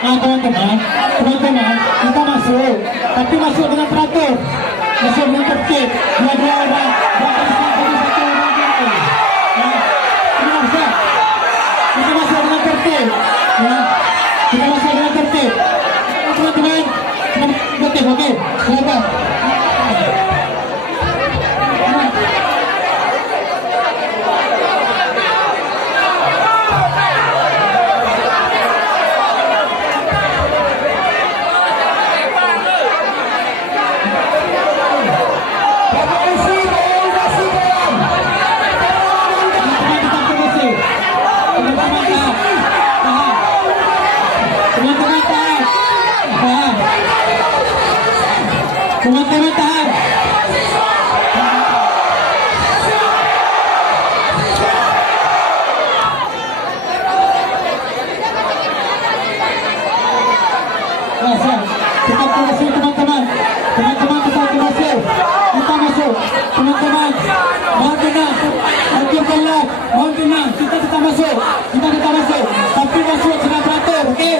Nah teman-teman, kita masuk, tapi masuk dengan teratur, masuk dengan tertib. Dua orang, jangan sampai satu orang lagi. Ini bisa. Kita masuk dengan tertib. Kita masuk dengan tertib. Teman-teman, tertib, okey. Silakan. Teman-teman tahan. Kita masuk teman-teman. Teman-teman kita masuk. Kita masuk. Teman-teman. Mohon tenang. Mohon tenang. Kita masuk. Kita masuk. Tapi masuk dengan teratur, okey?